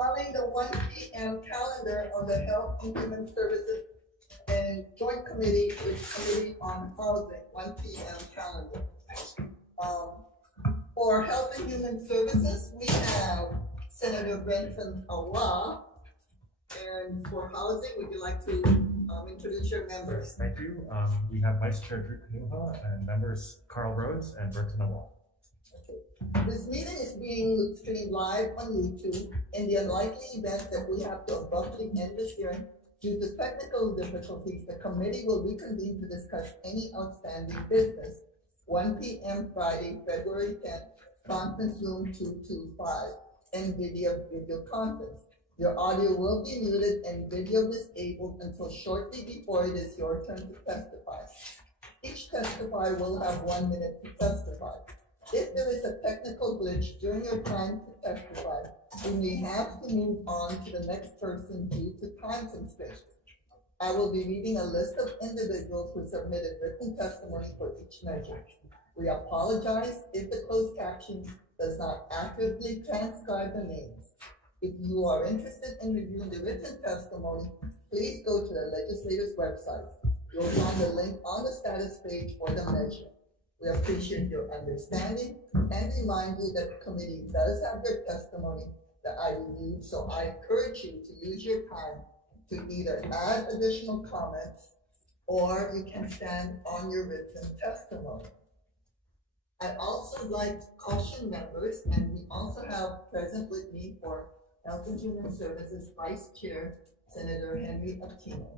Following the 1 p.m. calendar of the Health and Human Services and Joint Committee with Committee on Housing, 1 p.m. calendar. For Health and Human Services, we have Senator Benson Awa. And for housing, would you like to introduce your members? Thank you. We have Vice Chair Drew Kanuha and members Carl Rhodes and Burton Awal. Okay. This meeting is being streamed live on YouTube. In the unlikely event that we have to abruptly end this hearing due to technical difficulties, the committee will reconvene to discuss any outstanding business. 1 p.m. Friday, February 10th, conference room 225, NVIDIA video conference. Your audio will be muted and video disabled until shortly before it is your turn to testify. Each testifier will have 1 minute to testify. If there is a technical glitch during your time to testify, you may have to move on to the next person due to time constraints. I will be reading a list of individuals who submitted written testimony for each measure. We apologize if the closed caption does not accurately transcribe the names. If you are interested in reviewing the written testimony, please go to the legislator's website. You'll find the link on the status page for the measure. We appreciate your understanding and remind you that the committee does have your testimony that I reviewed, so I encourage you to use your time to either add additional comments or you can stand on your written testimony. I'd also like to caution members, and we also have present with me for Health and Human Services Vice Chair, Senator Henry Aquino.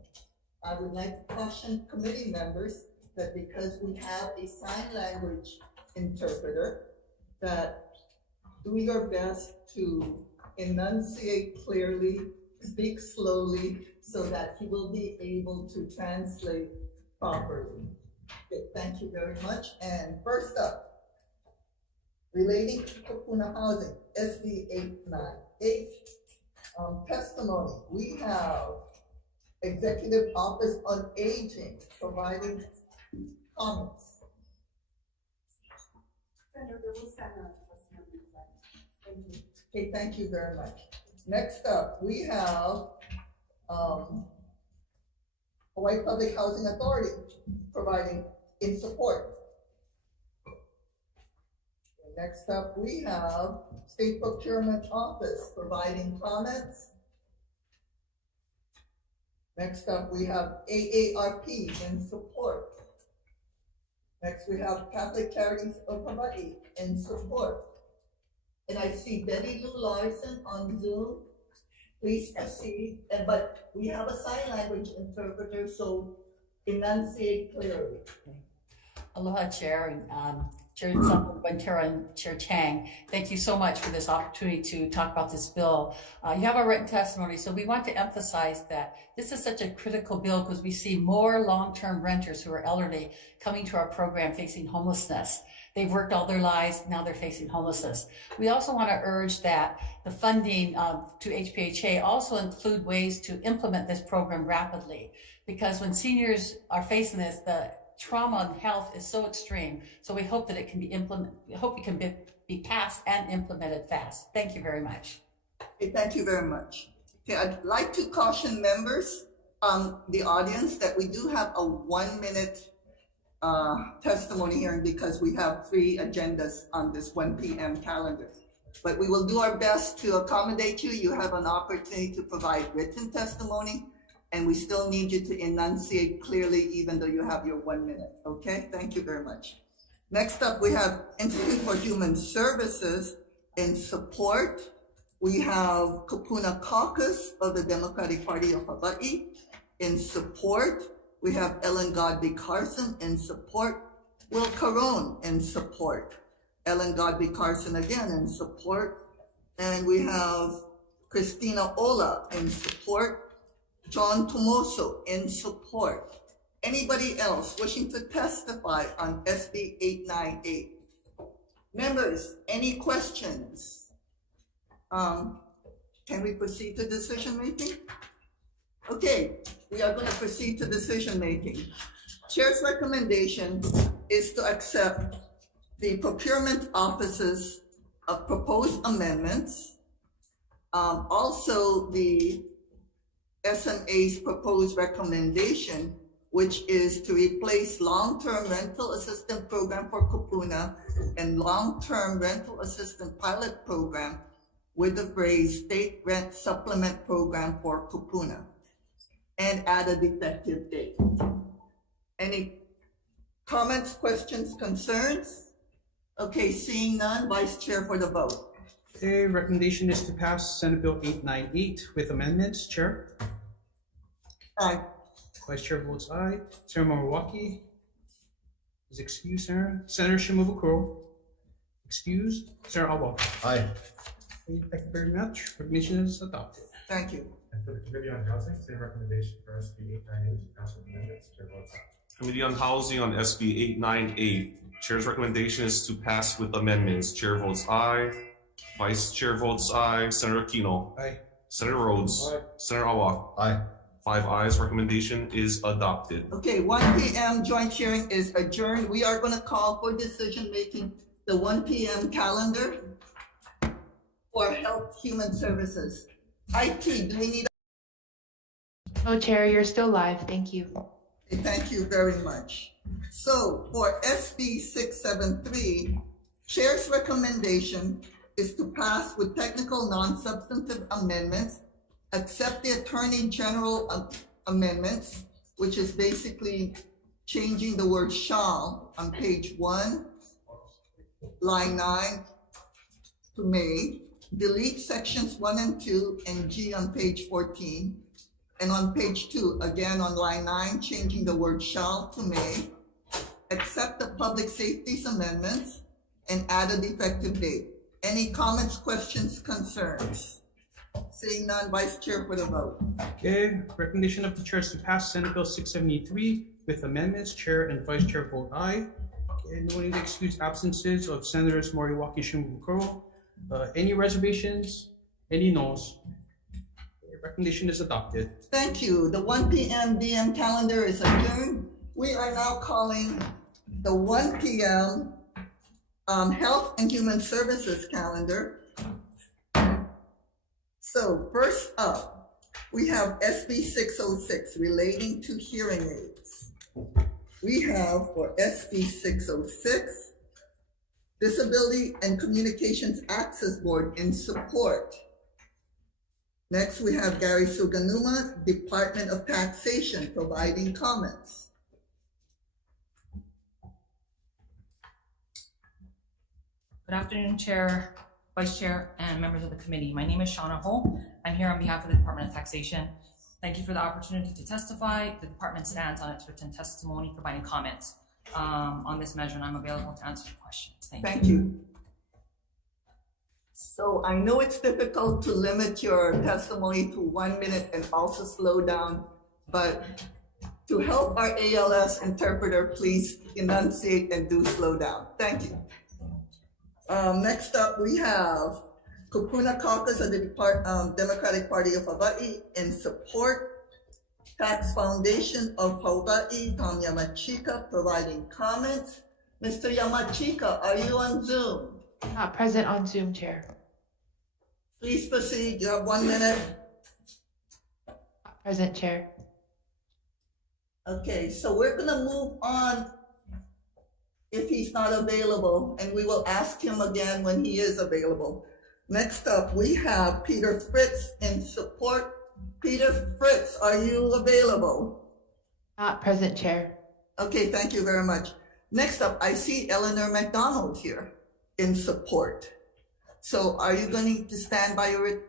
I would like to caution committee members that because we have a sign language interpreter, that do your best to enunciate clearly, speak slowly, so that he will be able to translate properly. Okay, thank you very much. And first up, relating to Kupuna Housing, SB 898, testimony. We have Executive Office on Aging providing comments. Okay, thank you very much. Next up, we have Hawaii Public Housing Authority providing in support. Next up, we have State Procurement Office providing comments. Next up, we have AARP in support. Next, we have Catholic Charities of Hawaii in support. And I see Betty Lou Larson on Zoom. Please proceed. But we have a sign language interpreter, so enunciate clearly. Aloha, Chair, and Chair Wintera and Chair Chang. Thank you so much for this opportunity to talk about this bill. You have a written testimony, so we want to emphasize that this is such a critical bill because we see more long-term renters who are elderly coming to our program facing homelessness. They've worked all their lives, now they're facing homelessness. We also want to urge that the funding to HPHA also include ways to implement this program rapidly, because when seniors are facing this, the trauma and health is so extreme. So we hope that it can be implemented. We hope it can be passed and implemented fast. Thank you very much. Okay, thank you very much. Okay, I'd like to caution members, the audience, that we do have a 1 minute testimony hearing because we have 3 agendas on this 1 p.m. calendar. But we will do our best to accommodate you. You have an opportunity to provide written testimony, and we still need you to enunciate clearly even though you have your 1 minute, okay? Thank you very much. Next up, we have Institute for Human Services in support. We have Kupuna Caucus of the Democratic Party of Hawaii in support. We have Ellen Godby Carson in support. Will Carone in support. Ellen Godby Carson again in support. And we have Christina Ola in support. John Tomoso in support. Anybody else wishing to testify on SB 898? Members, any questions? Can we proceed to decision making? Okay, we are going to proceed to decision making. Chair's recommendation is to accept the procurement office's proposed amendments Also, the SMA's proposed recommendation, which is to replace long-term rental assistance program for Kupuna and long-term rental assistance pilot program with the phrase state rent supplement program for Kupuna, and add a effective date. Any comments, questions, concerns? Okay, seeing none, Vice Chair for the vote. Okay, recommendation is to pass Senate Bill 898 with amendments. Chair? Aye. Vice Chair votes aye. Senator Moriwaki is excused. Senator Shimabukuro excused. Senator Awa. Aye. Okay, thank you very much. Recommendation is adopted. Thank you. And for the Committee on Housing, same recommendation for SB 898 to pass with amendments. Chair votes aye. Committee on Housing on SB 898. Chair's recommendation is to pass with amendments. Chair votes aye. Vice Chair votes aye. Senator Aquino. Aye. Senator Rhodes. Aye. Senator Awa. Aye. 5 ayes. Recommendation is adopted. Okay, 1 p.m. joint hearing is adjourned. We are going to call for decision-making the 1 p.m. calendar for Health Human Services. IT, do we need? Oh, Chair, you're still live. Thank you. Okay, thank you very much. So for SB 673, Chair's recommendation is to pass with technical non-substantive amendments, accept the Attorney General amendments, which is basically changing the word shall on page 1, line 9 to may, delete sections 1 and 2 and G on page 14, and on page 2, again on line 9, changing the word shall to may, accept the public safeties amendments, and add an effective date. Any comments, questions, concerns? Seeing none, Vice Chair for the vote. Okay, recommendation of the chair is to pass Senate Bill 673 with amendments. Chair and Vice Chair vote aye. Okay, no need to excuse absences of Senators Moriwaki, Shimabukuro. Any reservations? Any noes? Okay, recommendation is adopted. Thank you. The 1 p.m. DM calendar is adjourned. We are now calling the 1 p.m. Health and Human Services calendar. So first up, we have SB 606 relating to hearing aids. We have for SB 606, Disability and Communications Access Board in support. Next, we have Gary Suganuma, Department of Taxation, providing comments. Good afternoon, Chair, Vice Chair, and members of the committee. My name is Shauna Ho. I'm here on behalf of the Department of Taxation. Thank you for the opportunity to testify. The department stands on its written testimony, providing comments on this measure, and I'm available to answer your questions. Thank you. So I know it's difficult to limit your testimony to 1 minute and also slow down, but to help our ALS interpreter, please enunciate and do slow down. Thank you. Next up, we have Kupuna Caucus of the Democratic Party of Hawaii in support. Tax Foundation of Hawaii, Tom Yamachika, providing comments. Mr. Yamachika, are you on Zoom? Not present on Zoom, Chair. Please proceed. You have 1 minute. Not present, Chair. Okay, so we're gonna move on if he's not available, and we will ask him again when he is available. Next up, we have Peter Fritz in support. Peter Fritz, are you available? Not present, Chair. Okay, thank you very much. Next up, I see Eleanor McDonald here in support. So are you going to stand by your?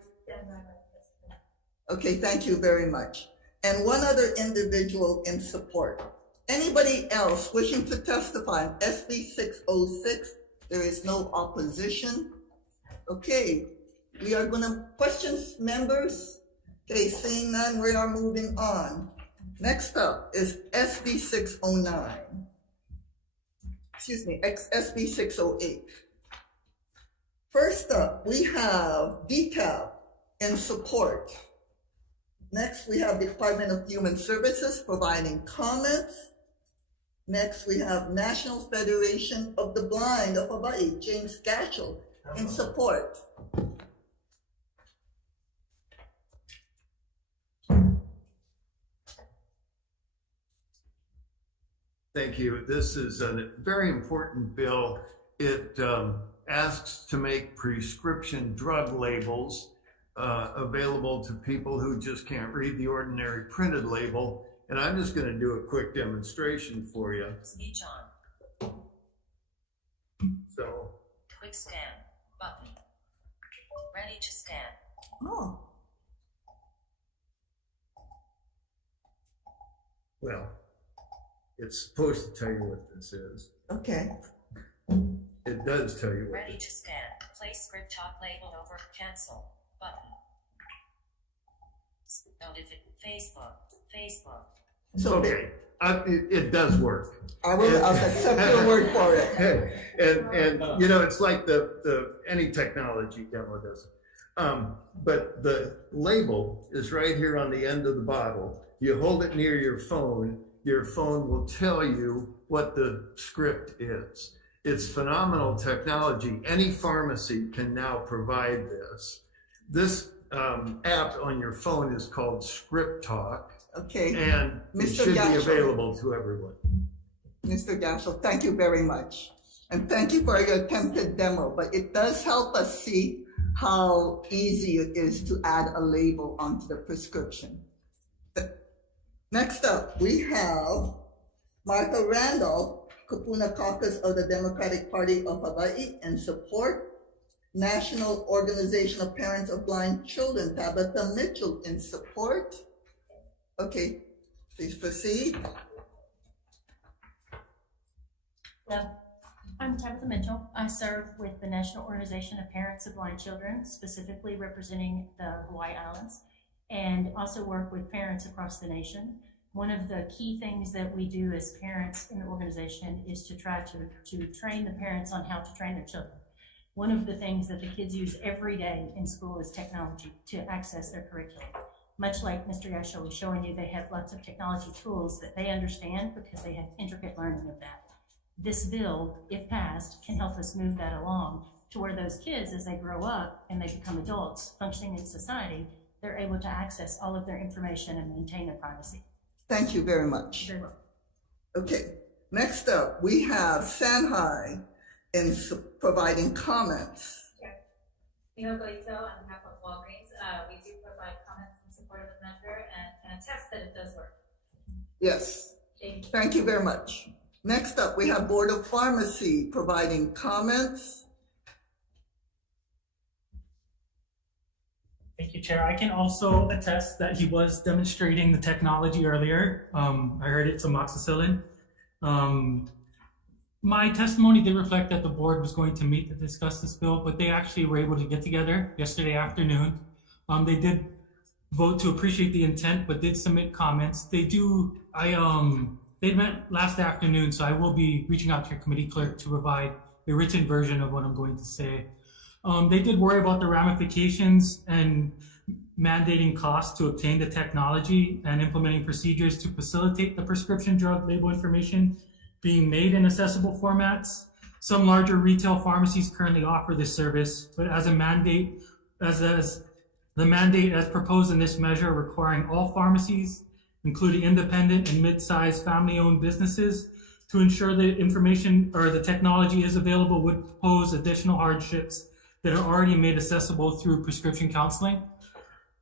Okay, thank you very much. And one other individual in support. Anybody else wishing to testify on SB 606? There is no opposition. Okay, we are gonna questions, members. Okay, seeing none, we are moving on. Next up is SB 609. Excuse me, SB 608. First up, we have DCAP in support. Next, we have Department of Human Services providing comments. Next, we have National Federation of the Blind of Hawaii, James Gatchell, in support. Thank you. This is a very important bill. It asks to make prescription drug labels available to people who just can't read the ordinary printed label. And I'm just going to do a quick demonstration for you. Speech on. So, Quick scan button. Ready to scan. Oh, well, it's supposed to tell you what this is. okay. It does tell you what Ready to scan. Place script talk label over cancel button. Facebook. So Okay, it does work. I'll accept your word for it. And you know, it's like the any technology demo does. But the label is right here on the end of the bottle. You hold it near your phone will tell you what the script is. It's phenomenal technology. Any pharmacy can now provide this. This app on your phone is called Script Talk. Okay. And it Mr. should be Gasho. available to everyone. Mr. Gasho, thank you very much. And thank you for your attempted demo, but it does help us see how easy it is to add a label onto the prescription. Next up, we have Martha Randolph, Kapuna Caucus of the Democratic Party of Hawaii, and support National Organization of Parents of Blind Children, Tabitha Mitchell, in support. Okay, please proceed. Hello, I'm Tabitha Mitchell. I serve with the National Organization of Parents of Blind Children, specifically representing the Hawaii Islands, and also work with parents across the nation. One of the key things that we do as parents in the organization is to try to train the parents on how to train their children. One of the things that the kids use every day in school is technology to access their curriculum. Much like Mr. Gasho was showing you, they have lots of technology tools that they understand because they have intricate learning of that. This bill, if passed, can help us move that along to where those kids, as they grow up and they become adults functioning in society, they're able to access all of their information and maintain their privacy. Thank you very much. Very well. Okay, next up, we have Sanhai in providing comments. Mio Galito on behalf of Walgreens, we do provide comments in support of the measure and can attest that it does work. Yes, Thank you. thank you very much. Next up, we have Board of Pharmacy providing comments. Thank you, Chair. I can also attest that he was demonstrating the technology earlier. I heard it's amoxicillin. My testimony did reflect that the board was going to meet to discuss this bill, but they actually were able to get together yesterday afternoon. They did vote to appreciate the intent, but did submit comments. They met last afternoon, so I will be reaching out to your committee clerk to provide a written version of what I'm going to say. They did worry about the ramifications and mandating costs to obtain the technology and implementing procedures to facilitate the prescription drug label information being made in accessible formats. Some larger retail pharmacies currently offer this service, but as a mandate, as the mandate as proposed in this measure requiring all pharmacies, including independent and mid-sized family-owned businesses, to ensure the information or the technology is available would pose additional hardships that are already made accessible through prescription counseling.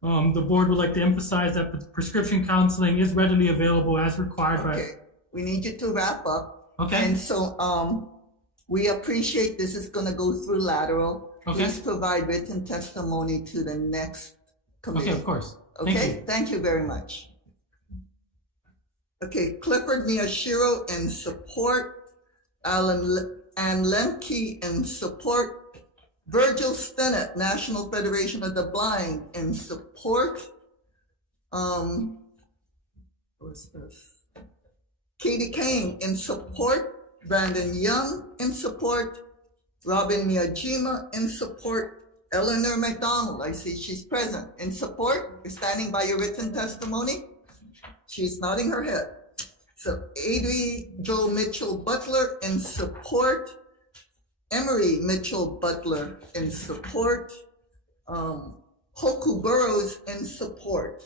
The board would like to emphasize that prescription counseling is readily available as required by... Okay, we need you to wrap up. Okay. And so we appreciate this is gonna go through lateral. Okay. Please provide written testimony to the next committee. Okay, of course. Okay, thank you very much. Okay, Clifford Miyashiro in support, Alan and Lemke in support, Virgil Stennett, National Federation of the Blind in support. What's this? Katie Kane in support, Brandon Young in support, Robin Miyajima in support, Eleanor McDonald, I see she's present, in support. You're standing by your written testimony. She's nodding her head. So Adri Joe Mitchell Butler in support, Emery Mitchell Butler in support, Hoku Burrows in support.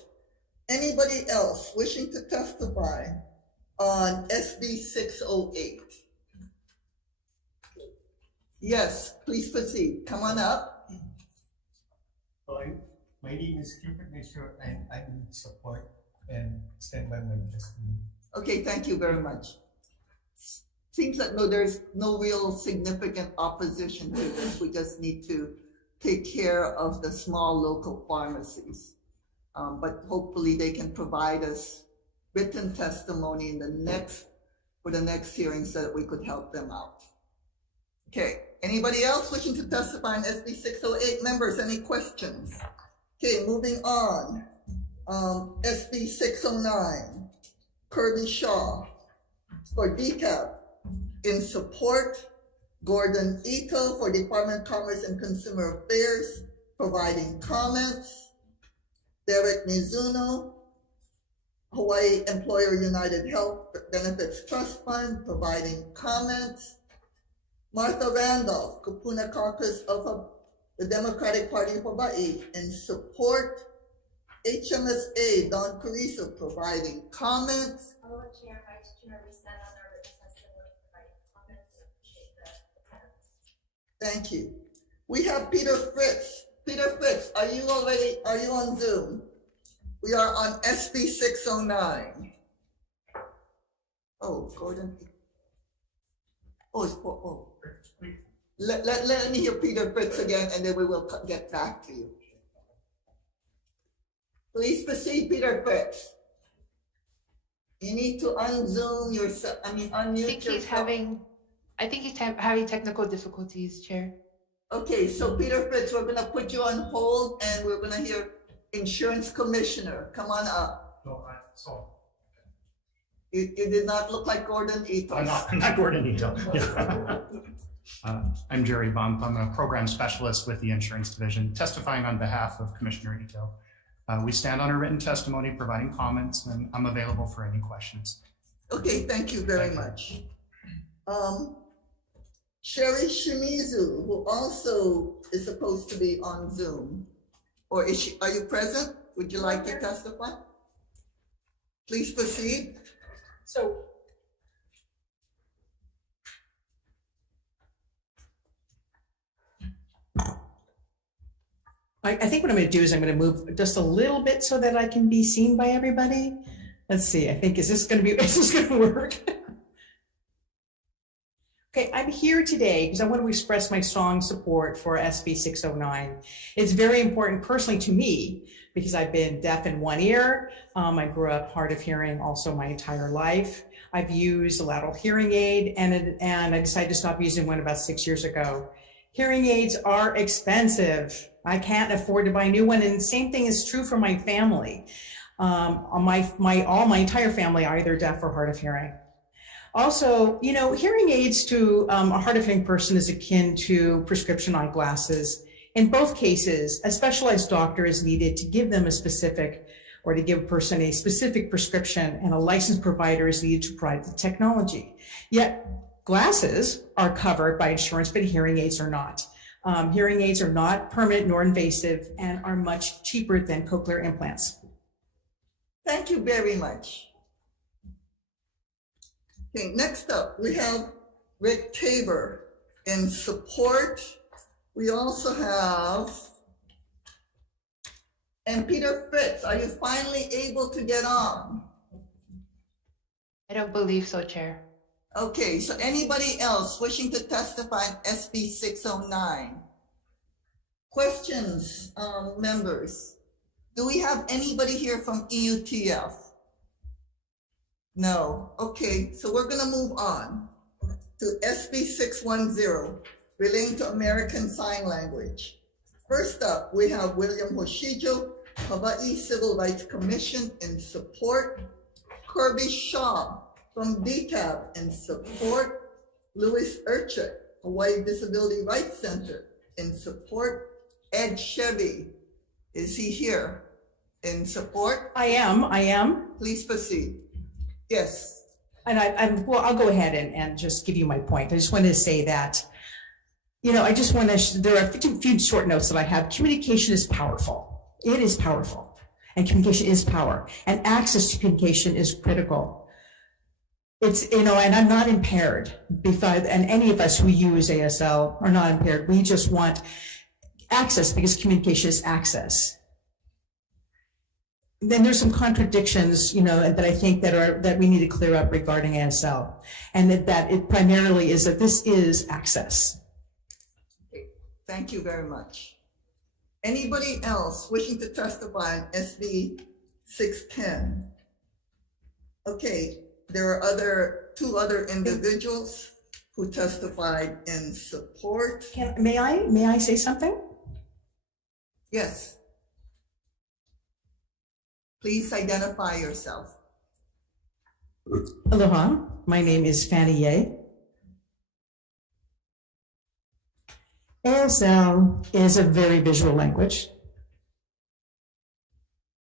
Anybody else wishing to testify on SB 608. Yes, please proceed. Come on up. Hi, my name is Clifford Nisho and I need support and stand by my testimony. Okay, thank you very much. Seems that no, there's no real significant opposition to this. We just need to take care of the small local pharmacies. But hopefully they can provide us written testimony in the next hearing so that we could help them out. Okay, anybody else wishing to testify on SB 608? Members, any questions? Okay, moving on. SB 609, Kirby Shaw for DCAP. In support, Gordon Ito for Department of Commerce and Consumer Affairs, providing comments. Derek Mizuno, Hawaii Employer United Health Benefits Trust Fund, providing comments. Martha Randolph, Kupuna Caucus of the Democratic Party of Hawaii, in support. HMSA, Don Carrizo, providing comments. Hello, Chair, Vice Chair, we stand on our written testimony, providing comments, and appreciate the attendance. Thank you. We have Peter Fritz. Peter Fritz, are you on Zoom? We are on SB 609. Oh, Gordon. Let me hear Peter Fritz again, and then we will get back to you. Please proceed, Peter Fritz. You need to unzoom yourself. Unmute yourself. I think he's having technical difficulties, Chair. Okay, so Peter Fritz, we're gonna put you on hold and we're gonna hear Insurance Commissioner. Come on up. No, I saw. You did not look like Gordon Ito. I'm not Gordon Ito. I'm Jerry Bump. I'm a program specialist with the Insurance Division, testifying on behalf of Commissioner Ito. We stand on our written testimony, providing comments, and I'm available for any questions. Okay, thank you very much. Sherry Shimizu, who also is supposed to be on Zoom, or is she? Are you present? Would you like to testify? Please proceed. So, I think what I'm going to do is I'm going to move just a little bit so that I can be seen by everybody. Let's see. I think is this going to work? Okay, I'm here today because I want to express my strong support for SB 609. It's very important personally to me because I've been deaf in one ear. I grew up hard of hearing also my entire life. I've used a lateral hearing aid and I decided to stop using one about 6 years ago. Hearing aids are expensive. I can't afford to buy a new one, and the same thing is true for my family. My entire family are either deaf or hard of hearing. Also, you know, hearing aids to a hard of hearing person is akin to prescription eyeglasses. In both cases, a specialized doctor is needed to give them a specific, or to give a person a specific prescription, and a licensed provider is needed to provide the technology. Yet, glasses are covered by insurance, but hearing aids are not. Hearing aids are not permanent nor invasive and are much cheaper than cochlear implants. Thank you very much. Okay, next up, we have Rick Tabor in support. We also have, and Peter Fritz, are you finally able to get on? I don't believe so, Chair. Okay, so anybody else wishing to testify on SB 609? Questions, members? Do we have anybody here from EUTF? No. Okay, so we're going to move on to SB 610, relating to American Sign Language. First up, we have William Hoshijo, Hawaii Civil Rights Commission, in support. Kirby Shaw from DCAB, in support. Louis Urchik, Hawaii Disability Rights Center, in support. Ed Chevy, is he here? In support? I am. Please proceed. Yes. And well, I'll go ahead and just give you my point. I just wanted to say that, you know, I just want to, there are a few short notes that I have. Communication is powerful. It is powerful. And communication is power. And access to communication is critical. it's, and I'm not impaired, and any of us who use ASL are not impaired. We just want access because communication is access. Then there's some contradictions, that I think that we need to clear up regarding ASL, and that it primarily is that this is access. Okay, thank you very much. Anybody else wishing to testify on SB 610? Okay, there are two other individuals who testified in support. May I say something? Yes. Please identify yourself. Aloha, my name is Fanny Ye. ASL is a very visual language.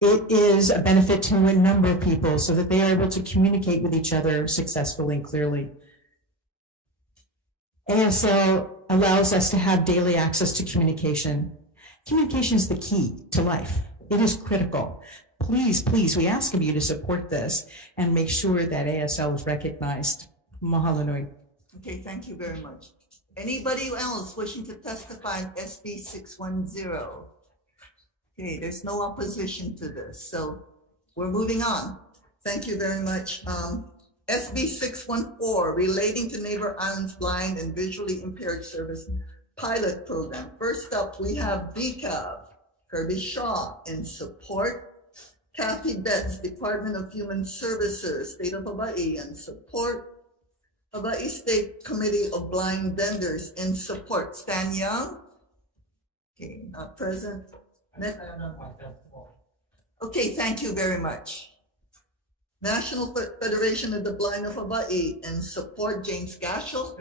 It is a benefit to a number of people so that they are able to communicate with each other successfully and clearly. ASL allows us to have daily access to communication. Communication is the key to life. It is critical. Please, please, we ask of you to support this and make sure that ASL is recognized. Mahalo nui. Okay, thank you very much. Anybody else wishing to testify on SB 610? Okay, there's no opposition to this, so we're moving on. Thank you very much. SB 614, relating to Neighbor Islands Blind and Visually Impaired Service Pilot Program. First up, we have DCAB, Kirby Shaw in support. Kathy Betts, Department of Human Services, State of Hawaii in support. Hawaii State Committee of Blind Vendors in support. Stan Young? Okay, not present. Okay, thank you very much. National Federation of the Blind of Hawaii in support. James Gashel?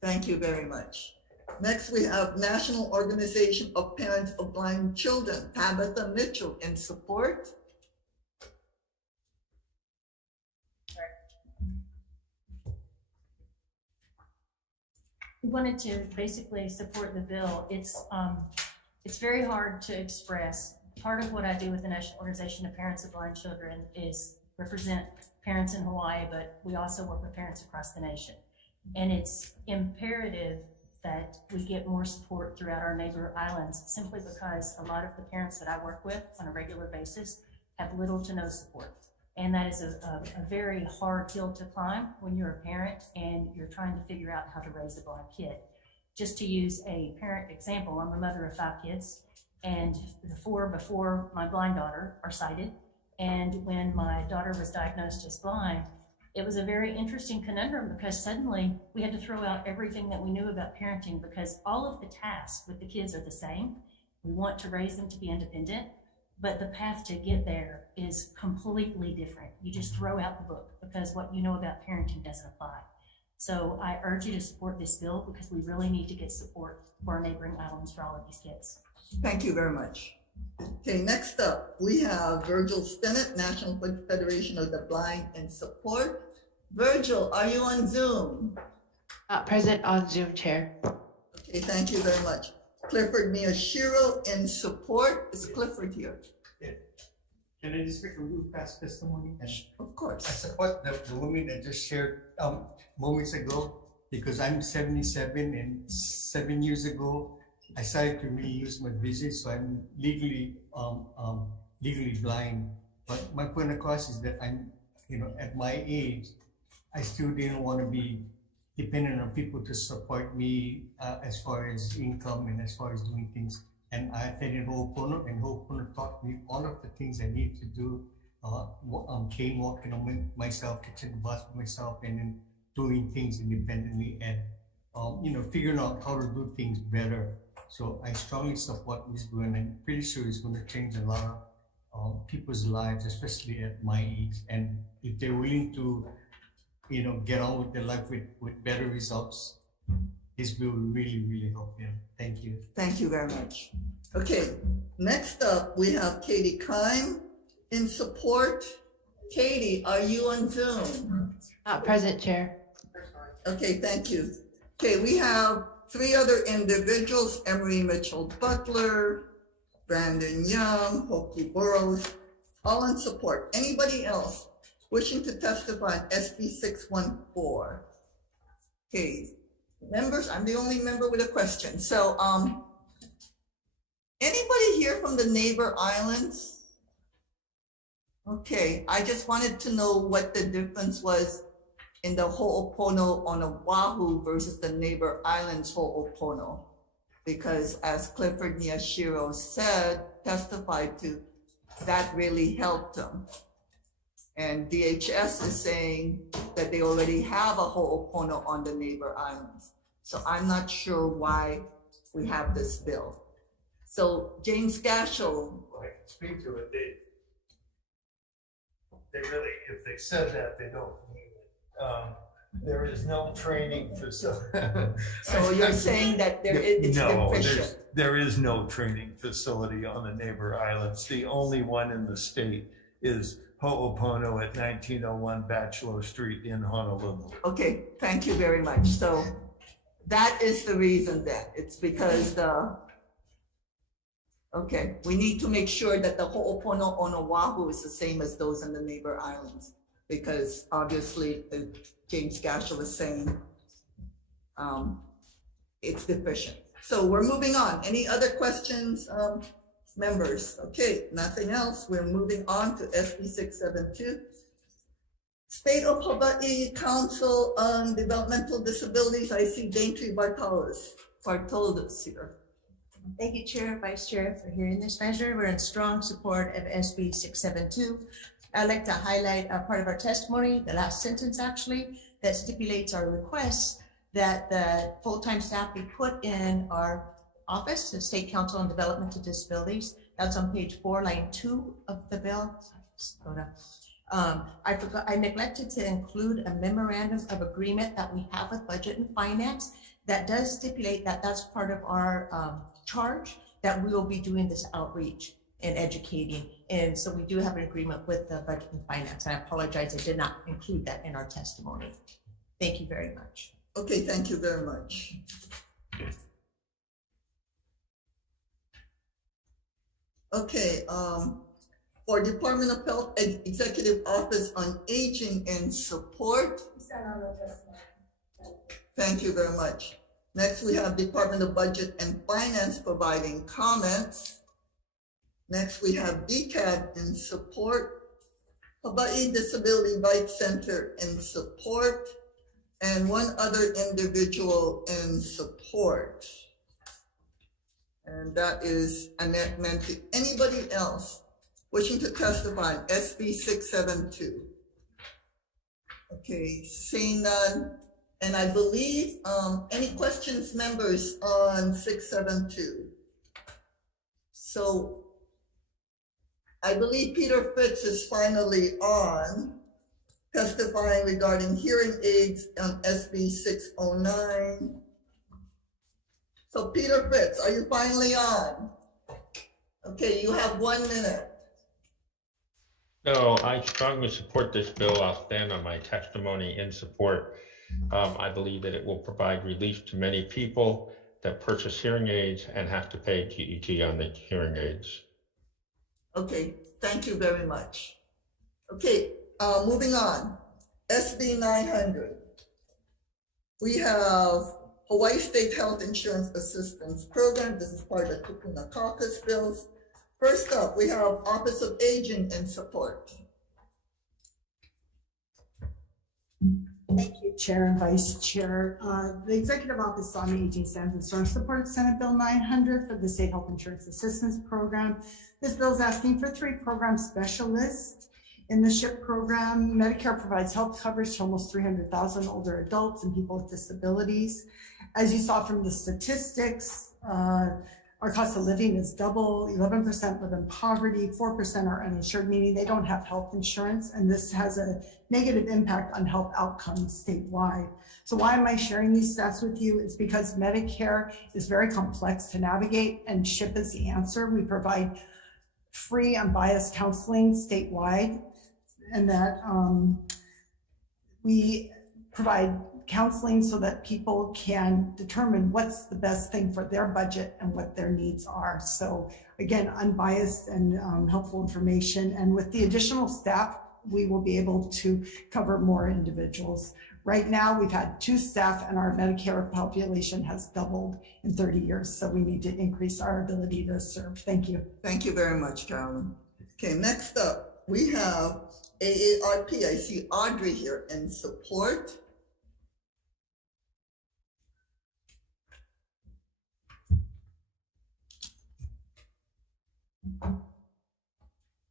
Thank you very much. Next, we have National Organization of Parents of Blind Children, Tabitha Mitchell in support. We wanted to basically support the bill. It's very hard to express. Part of what I do with the National Organization of Parents of Blind Children is represent parents in Hawaii, but we also work with parents across the nation. And it's imperative that we get more support throughout our neighbor islands, simply because a lot of the parents that I work with on a regular basis have little to no support. And that is a very hard hill to climb when you're a parent and you're trying to figure out how to raise a blind kid. Just to use a parent example, I'm a mother of 5 kids, and the 4 before my blind daughter are sighted. And when my daughter was diagnosed as blind, it was a very interesting conundrum because suddenly we had to throw out everything that we knew about parenting because all of the tasks with the kids are the same. We want to raise them to be independent, but the path to get there is completely different. You just throw out the book because what you know about parenting doesn't apply. So I urge you to support this bill because we really need to get support for our neighboring islands for all of these kids. Thank you very much. Okay, next up, we have Virgil Stennett, National Federation of the Blind in support. Virgil, are you on Zoom? Present on Zoom, Chair. Okay, thank you very much. Clifford Miyashiro in support. Is Clifford here? Yeah. Can I just make a real fast testimony? Of course. I support the woman that just shared moments ago because I'm 77 and 7 years ago I started to really use my vision, so I'm legally blind. But my point across is that I'm, at my age, I still didn't want to be dependent on people to support me as far as income and as far as doing things. And I attended Ho'opono, and Ho'opono taught me all of the things I need to do. Cane walking on myself, kitchen the bus for myself, and then doing things independently, and figuring out how to do things better. So I strongly support this bill, and I'm pretty sure it's going to change a lot of people's lives, especially at my age. And if they're willing to, get on with their life with better results, this bill will really, really help them. Thank you. Thank you very much. Okay, next up, we have Katie Kime in support. Katie, are you on Zoom? Present, Chair. Okay, thank you. Okay, we have 3 other individuals, Emery Mitchell Butler, Brandon Young, Hoku Burrows, all in support. Anybody else wishing to testify on SB 614. Okay, members, I'm the only member with a question. So, anybody here from the neighbor islands? Okay, I just wanted to know what the difference was in the Ho'opono on Oahu versus the neighbor islands Ho'opono. Because as Clifford Miyashiro testified to, that really helped them. And DHS is saying that they already have a Ho'opono on the neighbor islands. So I'm not sure why we have this bill. So James Gashel. I can speak to it. They really, if they said that, they don't mean it. There is no training facility. So you're saying that it's deficient? There is no training facility on the neighbor islands. The only one in the state is Ho'opono at 1901 Bachelor Street in Honolulu. Okay, thank you very much. So that is the reason then. It's because okay, we need to make sure that the Ho'opono on Oahu is the same as those in the neighbor islands, because obviously James Gashel was saying it's deficient. So we're moving on. Any other questions, members? Okay, nothing else. We're moving on to SB 672. State of Hawaii Council on Developmental Disabilities. I see Daintree Bartolus here. Thank you, Chair, Vice Chair, for hearing this measure. We're in strong support of SB 672. I'd like to highlight a part of our testimony, the last sentence actually, that stipulates our request that the full-time staff be put in our office, the State Council on Developmental Disabilities. That's on page 4, line 2 of the bill. I neglected to include a memorandum of agreement that we have with Budget and Finance that does stipulate that that's part of our charge, that we will be doing this outreach and educating. And so we do have an agreement with the Budget and Finance. And I apologize, I did not include that in our testimony. Thank you very much. Okay, thank you very much. Okay, for Department of Health Executive Office on Aging and Support. Thank you very much. Next, we have Department of Budget and Finance providing comments. Next, we have DCAD in support, Hawaii Disability Rights Center in support, and one other individual in support. And that is Annette Menti. Anybody else wishing to testify on SB 672? Okay, seeing none. And I believe, any questions, members, on 672? So I believe Peter Fitz is finally on, testifying regarding hearing aids on SB 609. So Peter Fitz, are you finally on? Okay, you have 1 minute. No, I strongly support this bill. I'll stand on my testimony in support. I believe that it will provide relief to many people that purchase hearing aids and have to pay GET on the hearing aids. Okay, thank you very much. Okay, moving on. SB 900. We have Hawaii State Health Insurance Assistance Program. This is part of the Kupuna Caucus bills. First up, we have Office of Aging and Support. Thank you, Chair and Vice Chair. The Executive Office on Aging stands in strong support of Senate Bill 900 for the State Health Insurance Assistance Program. This bill is asking for 3 program specialists in the SHIP program. Medicare provides health coverage to almost 300,000 older adults and people with disabilities. As you saw from the statistics, our cost of living is double, 11% live in poverty, 4% are uninsured, meaning they don't have health insurance, and this has a negative impact on health outcomes statewide. So why am I sharing these stats with you? It's because Medicare is very complex to navigate, and SHIP is the answer. We provide free unbiased counseling statewide, and that we provide counseling so that people can determine what's the best thing for their budget and what their needs are. So again, unbiased and helpful information. And with the additional staff we will be able to cover more individuals. Right now, we've had 2 staff and our Medicare population has doubled in 30 years. So we need to increase our ability to serve. Thank you. Thank you very much, Carolyn. Okay, next up, we have AARP. I see Audrey here in support.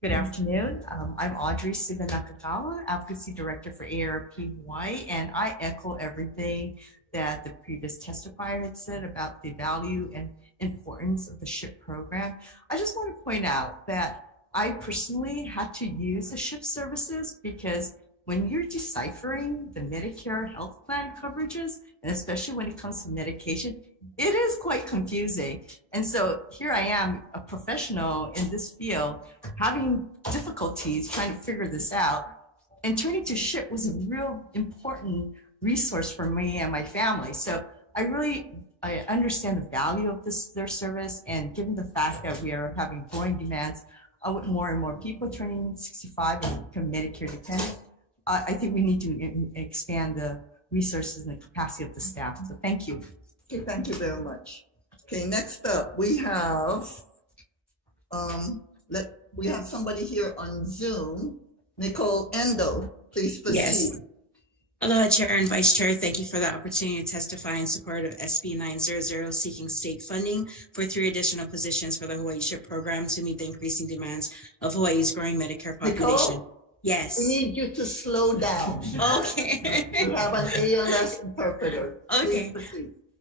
Good afternoon. I'm Audrey Sibanakagawa, Advocacy Director for AARP Hawaii, and I echo everything that the previous testifier had said about the value and importance of the SHIP program. I just want to point out that I personally had to use the SHIP services because when you're deciphering the Medicare health plan coverages, and especially when it comes to medication, it is quite confusing. And so here I am, a professional in this field, having difficulties trying to figure this out. And turning to SHIP was a real important resource for me and my family. So I understand the value of their service, and given the fact that we are having growing demands with more and more people turning 65 and become Medicare dependent, I think we need to expand the resources and the capacity of the staff. So thank you. Okay, thank you very much. Okay, next up we have somebody here on Zoom. Nicole Endo, please proceed. Yes. Aloha, Chair and Vice Chair. Thank you for the opportunity to testify in support of SB 900 seeking state funding for 3 additional positions for the Hawaii SHIP program to meet the increasing demands of Hawaii's growing Medicare population. Nicole? Yes. We need you to slow down. Okay. We have an ALS interpreter. Okay.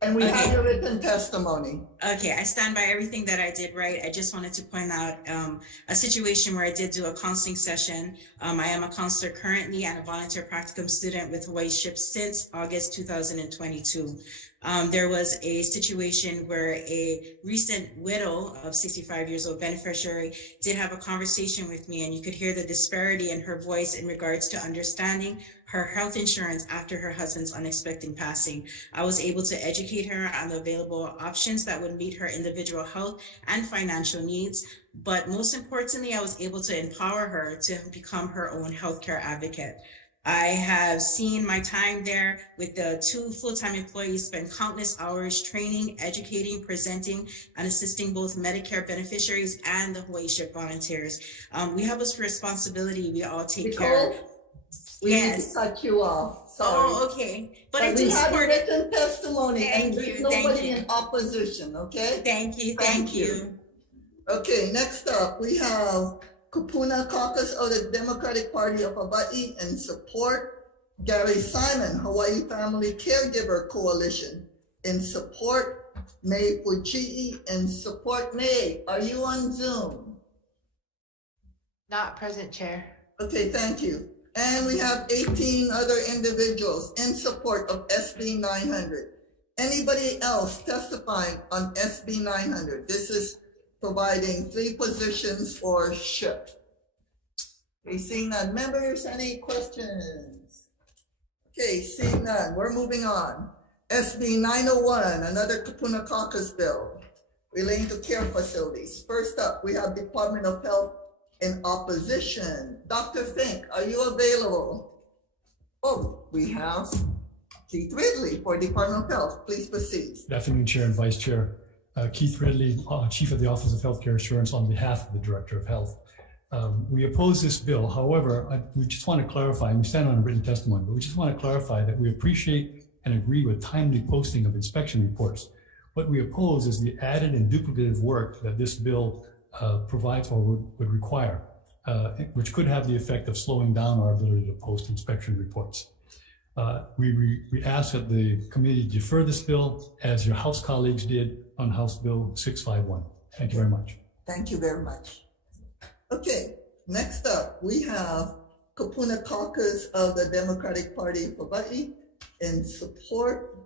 And we have your written testimony. Okay, I stand by everything that I did right. I just wanted to point out a situation where I did do a counseling session. I am a counselor currently and a volunteer practicum student with Hawaii SHIP since August 2022. There was a situation where a recent widow of 65 years old beneficiary did have a conversation with me, and you could hear the disparity in her voice in regards to understanding her health insurance after her husband's unexpected passing. I was able to educate her on the available options that would meet her individual health and financial needs. But most importantly, I was able to empower her to become her own healthcare advocate. I have seen my time there with the 2 full-time employees spend countless hours training, educating, presenting, and assisting both Medicare beneficiaries and the Hawaii SHIP volunteers. We have a responsibility we all take care of. We need to cut you off. Sorry. Oh, okay. But we have a written testimony, and there's nobody in opposition, okay? Thank you. Okay, next up, we have Kupuna Caucus of the Democratic Party of Hawaii in support. Gary Simon, Hawaii Family Caregiver Coalition in support. May Fuchii in support. May, are you on Zoom? Not present, Chair. Okay, thank you. And we have 18 other individuals in support of SB 900. Anybody else testifying on SB 900? This is providing 3 positions for SHIP. Okay, seeing none. Members, any questions? Okay, seeing none, we're moving on. SB 901, another Kupuna Caucus bill relating to care facilities. First up, we have Department of Health in opposition. Dr. Fink, are you available? Oh, we have Keith Ridley for Department of Health. Please proceed. Good afternoon, Chair and Vice Chair. Keith Ridley, Chief of the Office of Healthcare Assurance on behalf of the Director of Health. We oppose this bill. However, we just want to clarify, and we stand on a written testimony, but we just want to clarify that we appreciate and agree with timely posting of inspection reports. What we oppose is the added and duplicative work that this bill provides or would require, which could have the effect of slowing down our ability to post inspection reports. We ask that the committee defer this bill as your House colleagues did on House Bill 651. Thank you very much. Thank you very much. Okay, next up, we have Kupuna Caucus of the Democratic Party of Hawaii in support.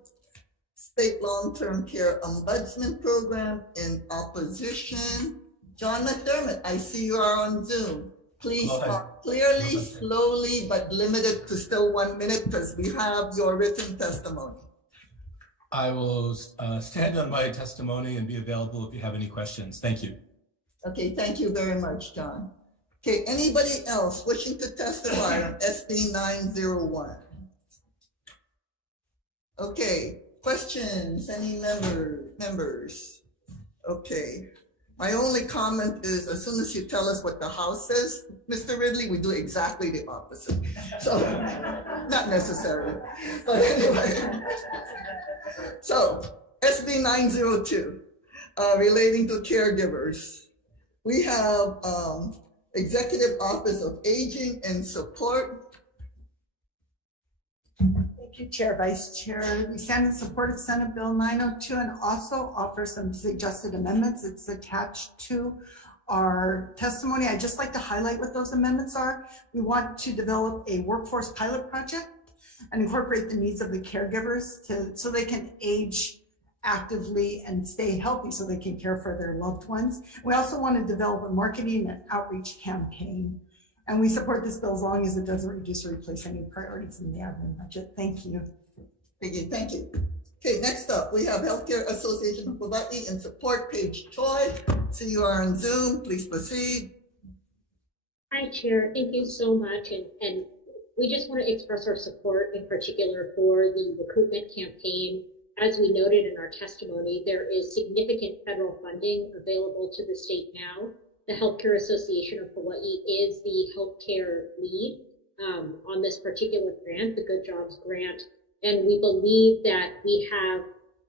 State Long-Term Care Ombudsman Program in opposition. John McDermott, I see you are on Zoom. Please talk clearly, slowly, but limited to still 1 minute because we have your written testimony. I will stand on my testimony and be available if you have any questions. Thank you. Okay, thank you very much, John. Okay, anybody else wishing to testify on SB 901? Okay, questions, any members? Okay, my only comment is as soon as you tell us what the House says, Mr. Ridley, we do exactly the opposite. So, not necessarily, but anyway. So, SB 902, relating to caregivers. We have Executive Office of Aging and Support. Thank you, Chair, Vice Chair. We stand in support of Senate Bill 902 and also offer some suggested amendments. It's attached to our testimony. I'd just like to highlight what those amendments are. We want to develop a workforce pilot project and incorporate the needs of the caregivers so they can age actively and stay healthy so they can care for their loved ones. We also want to develop a marketing and outreach campaign. And we support this bill as long as it doesn't reduce or replace any priorities in the admin budget. Thank you. Thank you. Okay, next up, we have Healthcare Association of Hawai'i in support, Paige Choi. See you are on Zoom, please proceed. Hi, Chair, thank you so much. And we just want to express our support in particular for the recruitment campaign. As we noted in our testimony, there is significant federal funding available to the state now. The Healthcare Association of Hawaii is the healthcare lead on this particular grant, the Good Jobs Grant. And we believe that we have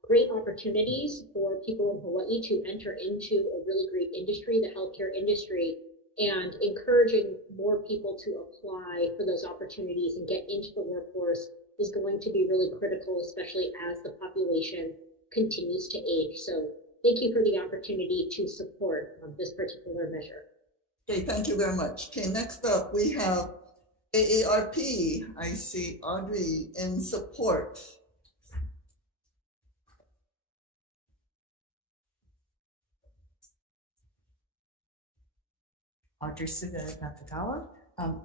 great opportunities for people in Hawaii to enter into a really great industry, the healthcare industry, and encouraging more people to apply for those opportunities and get into the workforce is going to be really critical, especially as the population continues to age. So thank you for the opportunity to support this particular measure. Okay, thank you very much. Okay, next up we have AARP. I see Audrey in support. Audrey Suga Nakagawa.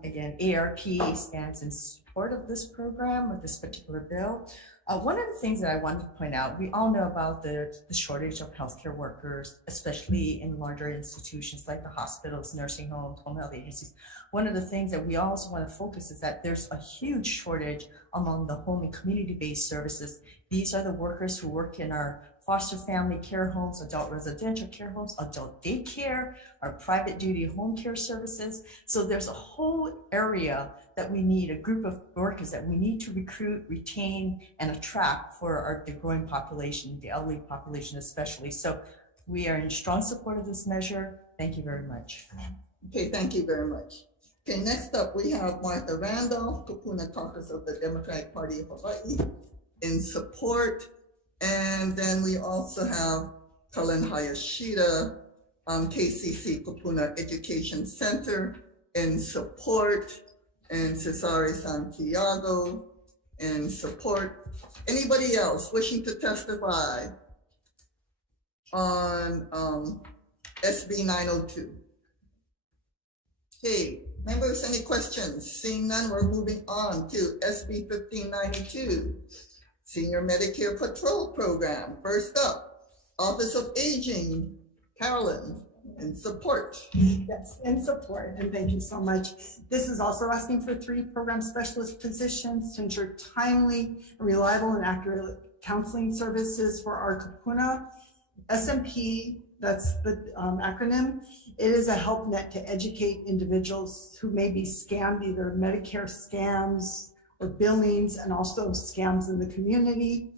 Again, AARP stands in support of this program, of this particular bill. One of the things that I wanted to point out, we all know about the shortage of healthcare workers, especially in larger institutions like the hospitals, nursing homes, home health agencies. One of the things that we also want to focus is that there's a huge shortage among the home and community-based services. These are the workers who work in our foster family care homes, adult residential care homes, adult daycare, our private duty home care services. So there's a whole area that we need, a group of workers that we need to recruit, retain, and attract for the growing population, the elderly population especially. So we are in strong support of this measure. Thank you very much. Okay, thank you very much. Okay, next up we have Martha Randolph, Kupuna Caucus of the Democratic Party of Hawaii, in support. And then we also have Colin Hayashida, KCC Kupuna Education Center, in support, and Cesare Santiago in support. Anybody else wishing to testify on SB 902? Okay, members, any questions? Seeing none, we're moving on to SB 1592. Senior Medicare Patrol Program. First up, Office of Aging, Carolyn, in support. Yes, in support, and thank you so much. This is also asking for 3 program specialist positions to ensure timely, reliable, and accurate counseling services for our Kupuna. SMP, that's the acronym. It is a help net to educate individuals who may be scammed, either Medicare scams or billings, and also scams in the community.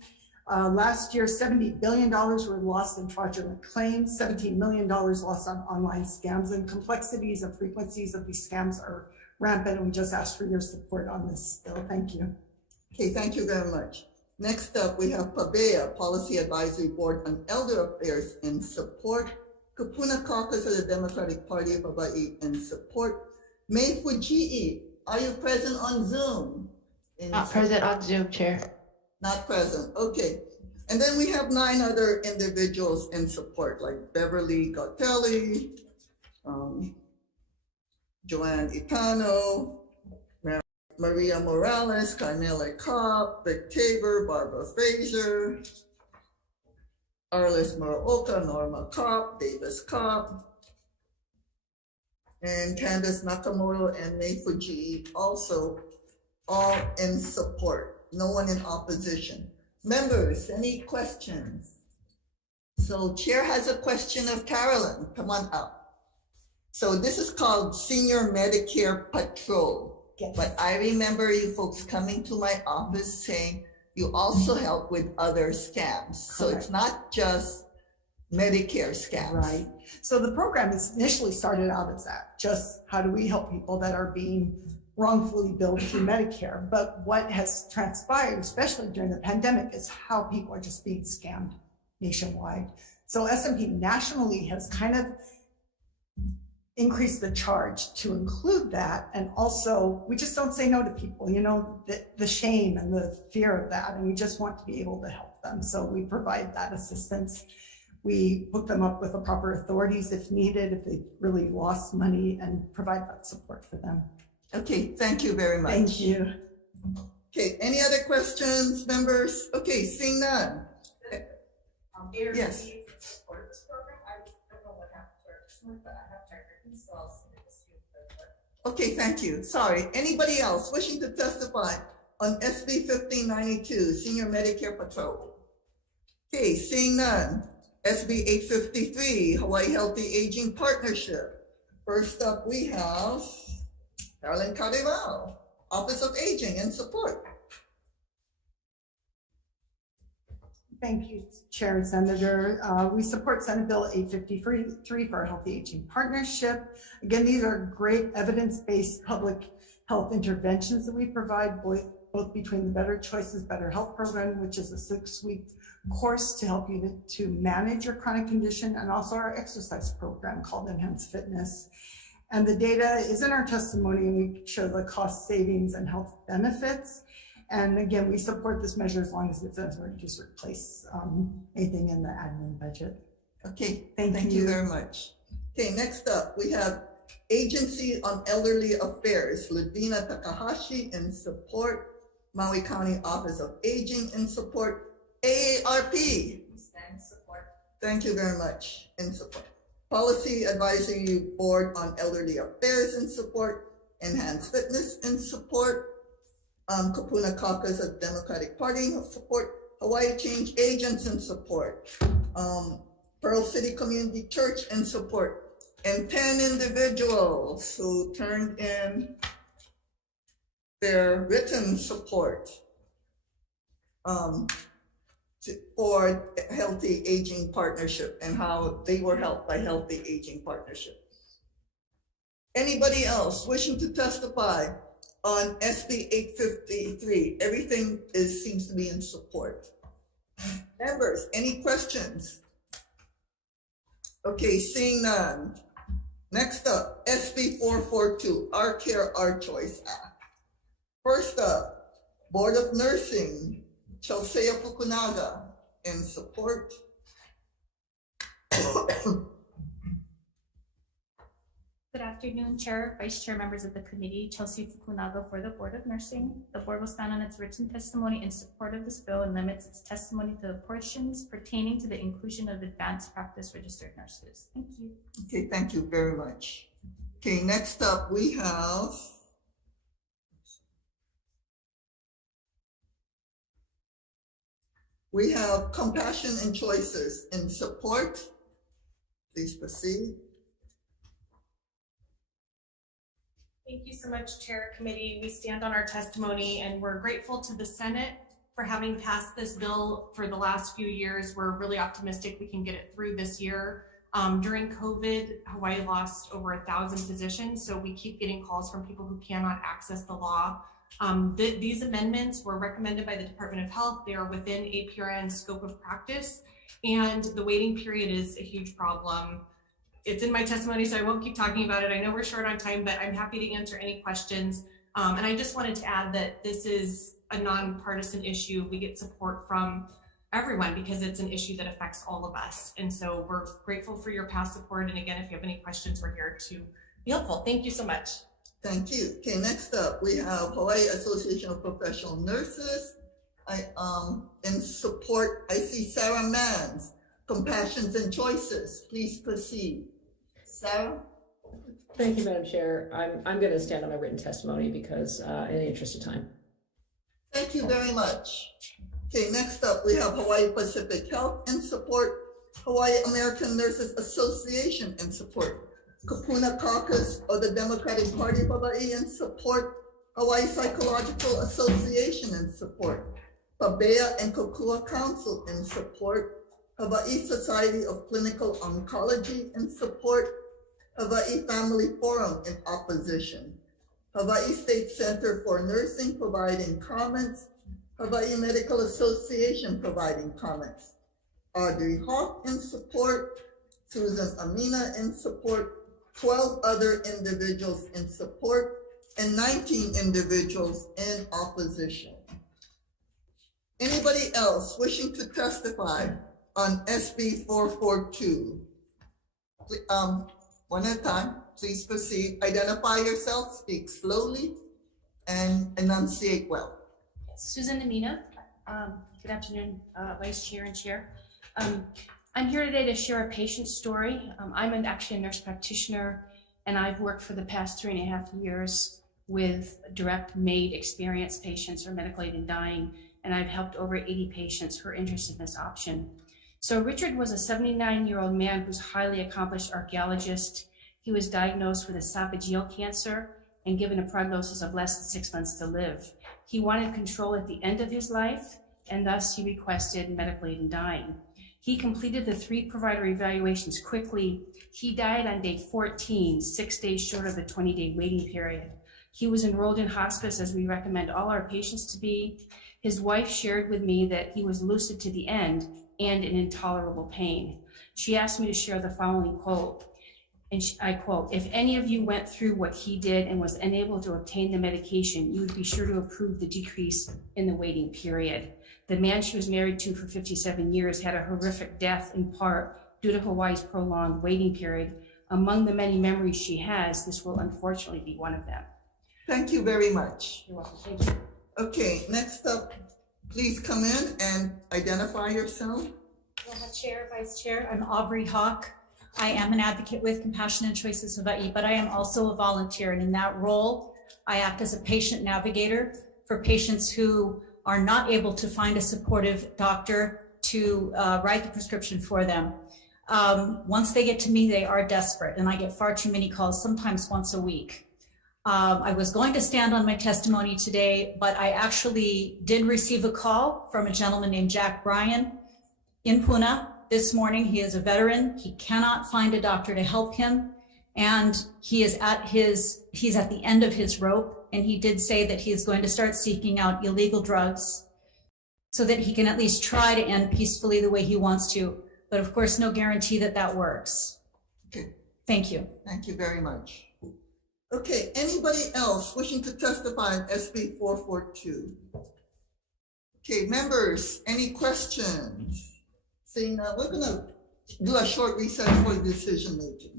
Last year, $70 billion were lost in fraudulent claims, $17 million lost on online scams, and complexities and frequencies of these scams are rampant, and we just ask for your support on this bill. Thank you. Okay, thank you very much. Next up, we have PABEA, Policy Advisory Board on Elder Affairs, in support. Kupuna Caucus of the Democratic Party of Hawaii, in support. May Fujii, are you present on Zoom? Not present on Zoom, Chair. Not present, okay. And then we have 9 other individuals in support, like Beverly Gautelli, Joanne Itano, Maria Morales, Carmela Cobb, Vic Tabor, Barbara Fraser, Arlis Muraoka, Norma Cobb, Davis Cobb. and Candace Nakamoto and May Fuji also, all in support. No one in opposition. Members, any questions? So Chair has a question of Carolyn. Come on up. So this is called Senior Medicare Patrol. Yes. But I remember you folks coming to my office saying you also help with other scams. So it's not just Medicare scams. Right. So the program is initially started out as that, just how do we help people that are being wrongfully billed through Medicare. But what has transpired, especially during the pandemic, is how people are just being scammed nationwide. So S&P nationally has kind of increased the charge to include that. And also, we just don't say no to people, you know, the shame and the fear of that. And we just want to be able to help them. So we provide that assistance. We hook them up with the proper authorities if needed, if they've really lost money, and provide that support for them. Okay, thank you very much. Thank you. Okay, any other questions, members? Okay, seeing none. Yes. Support program. I don't know what happened to our customer, but I have tried written, so I'll send it to you. Okay, thank you. Sorry. Anybody else wishing to testify on SB 1592, Senior Medicare Patrol? Okay, seeing none. SB 853, Hawaii Healthy Aging Partnership. First up, we have Carolyn Cardeval, Office of Aging and Support. Thank you, Chair and Senator. We support Senate Bill 853 for our Healthy Aging Partnership. Again, these are great evidence-based public health interventions that we provide, both between the Better Choices, Better Health Program, which is a 6-week course to help you to manage your chronic condition, and also our exercise program called Enhanced Fitness. And the data is in our testimony, and we show the cost savings and health benefits. And again, we support this measure as long as it doesn't just replace anything in the admin budget. Okay, thank you very much. Okay, next up, we have Agency on Elderly Affairs, Ladina Takahashi in support, Maui County Office of Aging in support, AARP. Stand support. Thank you very much, in support. Policy Advisory Board on Elderly Affairs in support, Enhanced Fitness in support, Kapuna Caucus of Democratic Party in support, Hawaii Change Agents in support, Pearl City Community Church in support, and 10 individuals who turned in their written support for Healthy Aging Partnership and how they were helped by Healthy Aging Partnership. Anybody else wishing to testify on SB 853? Everything seems to be in support. Members, any questions? Okay, seeing none. Next up, SB 442, Our Care, Our Choice Act. First up, Board of Nursing, Chelsea Fukunaga in support. Good afternoon, Chair, Vice Chair, members of the committee, Chelsea Fukunaga for the Board of Nursing. The board will stand on its written testimony in support of this bill and limits its testimony to the portions pertaining to the inclusion of advanced practice registered nurses. Thank you. Okay, thank you very much. Okay, next up we have Compassion and Choices in support. Please proceed. Thank you so much, Chair, Committee. We stand on our testimony and we're grateful to the Senate for having passed this bill for the last few years. We're really optimistic we can get it through this year. During COVID, Hawaii lost over 1,000 physicians, so we keep getting calls from people who cannot access the law. These amendments were recommended by the Department of Health. They are within APRN's scope of practice, and the waiting period is a huge problem. It's in my testimony, so I won't keep talking about it. I know we're short on time, but I'm happy to answer any questions. And I just wanted to add that this is a nonpartisan issue. We get support from everyone because it's an issue that affects all of us. And so we're grateful for your past support. And again, if you have any questions, we're here to be helpful. Thank you so much. Thank you. Okay, next up, we have Hawaii Association of Professional Nurses. In support, I see Sarah Manns, Compassions and Choices. Please proceed. Sarah? Thank you, Madam Chair. I'm going to stand on my written testimony because in the interest of time. Thank you very much. Okay, next up, we have Hawaii Pacific Health in support, Hawaii American Nurses Association in support, Kapuna Caucus of the Democratic Party of Hawaii in support, Hawaii Psychological Association in support, Pabea and Kokua Council in support, Hawaii Society of Clinical Oncology in support, Hawaii Family Forum in opposition, Hawaii State Center for Nursing providing comments, Hawaii Medical Association providing comments, Audrey Hawk in support, Susan Amina in support, 12 other individuals in support, and 19 individuals in opposition. Anybody else wishing to testify on SB 442? One at a time, please proceed. Identify yourself, speak slowly, and enunciate well. Susan Amina. Good afternoon, Vice Chair and Chair. I'm here today to share a patient story. I'm actually a nurse practitioner, and I've worked for the past 3.5 years with direct MAID experienced patients or medical aid in dying, and I've helped over 80 patients who are interested in this option. So Richard was a 79-year-old man who's highly accomplished archaeologist. He was diagnosed with esophageal cancer and given a prognosis of less than 6 months to live. He wanted control at the end of his life, and thus he requested medical aid in dying. He completed the 3 provider evaluations quickly. He died on day 14, 6 days short of the 20-day waiting period. He was enrolled in hospice, as we recommend all our patients to be. His wife shared with me that he was lucid to the end and in intolerable pain. She asked me to share the following quote, and I quote, "If any of you went through what he did and was unable to obtain the medication, you would be sure to approve the decrease in the waiting period." The man she was married to for 57 years had a horrific death in part due to Hawaii's prolonged waiting period. Among the many memories she has, this will unfortunately be one of them. Thank you very much. You're welcome. Thank you. Okay, next up, please come in and identify yourself. Chair, Vice Chair, I'm Aubrey Hawk. I am an advocate with Compassionate Choices Hawaii, but I am also a volunteer. And in that role, I act as a patient navigator for patients who are not able to find a supportive doctor to write the prescription for them. Once they get to me, they are desperate, and I get far too many calls, sometimes once a week. I was going to stand on my testimony today, but I actually did receive a call from a gentleman named Jack Bryan in Puna this morning. He is a veteran. He cannot find a doctor to help him, and he's at the end of his rope. And he did say that he is going to start seeking out illegal drugs so that he can at least try to end peacefully the way he wants to. But of course, no guarantee that that works. Okay. Thank you. Thank you very much. Okay, anybody else wishing to testify on SB 442? Okay, members, any questions? Seeing that, we're gonna do a short recess for decision making.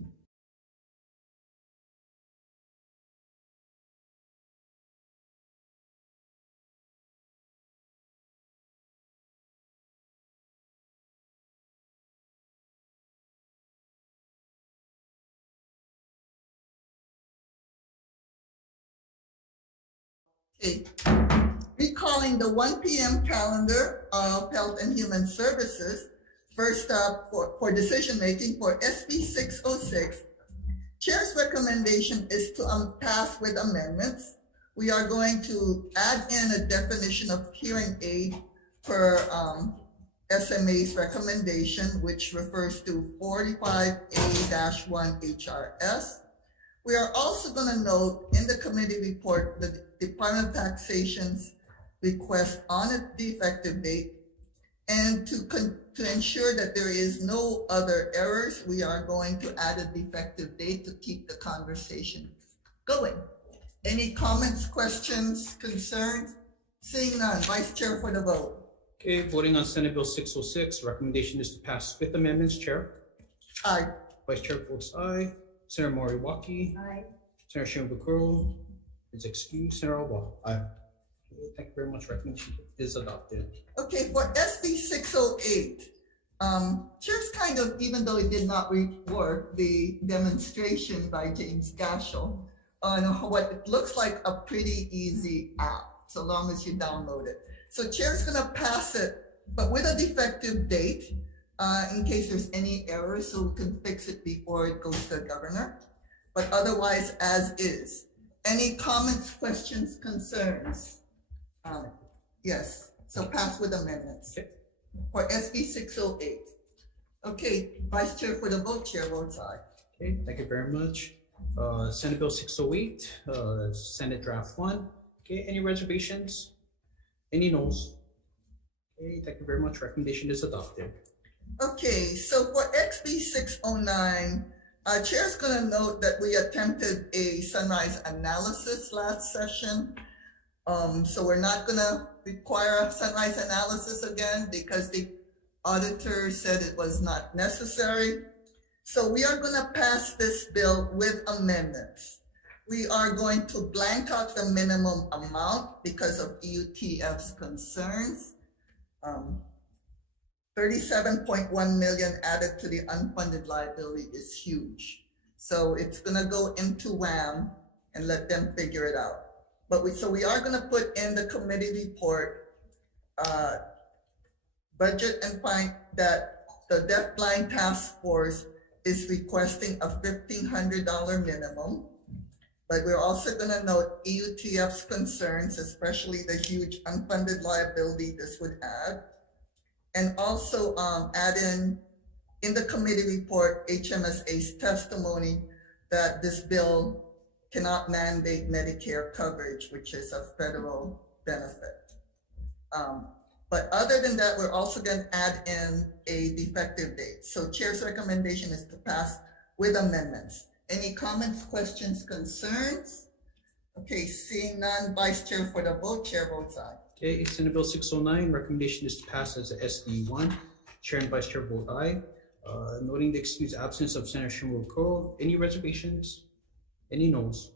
Okay. Recalling the 1 p.m. calendar of Health and Human Services, first up for decision making for SB 606, Chair's recommendation is to pass with amendments. We are going to add in a definition of hearing aid per SMA's recommendation, which refers to 45A-1 HRS. We are also going to note in the committee report the Department of Taxation's request on the effective date, and to ensure that there is no other errors, we are going to add a defective date to keep the conversation going. Any comments, questions, concerns? Seeing none, Vice Chair for the vote. Okay, voting on Senate Bill 606, recommendation is to pass with amendments. Chair? Aye. Vice Chair votes aye. Senator Moriwaki? Aye. Senator Shimabukuro is excused. Senator Owa? Aye. Thank you very much. Recommendation is adopted. Okay, for SB 608, Chair's kind of, even though it did not work, the demonstration by James Gashel on what it looks like a pretty easy app, so long as you download it. So Chair's gonna pass it, but with a defective date, in case there's any errors, so we can fix it before it goes to the governor, but otherwise as is. Any comments, questions, concerns? Yes, so pass with amendments. Okay. For SB 608. Okay, Vice Chair for the vote, Chair votes aye. Okay, thank you very much. Senate Bill 608, Senate Draft 1. Okay, any reservations? Any noes? Okay, thank you very much. Recommendation is adopted. Okay, so for XB 609, Chair's gonna note that we attempted a sunrise analysis last session. So we're not gonna require a sunrise analysis again because the auditor said it was not necessary. So we are gonna pass this bill with amendments. We are going to blank out the minimum amount because of EUTF's concerns. 37.1 million added to the unfunded liability is huge. So it's gonna go into WAM and let them figure it out. But we are gonna put in the committee report, budget and find that the deafblind task force is requesting a $1,500 minimum. But we're also gonna note EUTF's concerns, especially the huge unfunded liability this would add. And also add in the committee report, HMSA's testimony that this bill cannot mandate Medicare coverage, which is a federal benefit. But other than that, we're also going to add in a defective date. So Chair's recommendation is to pass with amendments. Any comments, questions, concerns? Okay, seeing none, Vice Chair for the vote, Chair votes aye. Okay, Senate Bill 609, recommendation is to pass as a SD1. Chair and Vice Chair vote aye. Noting the excused absence of Senator Shimokuro, any reservations? Any noes?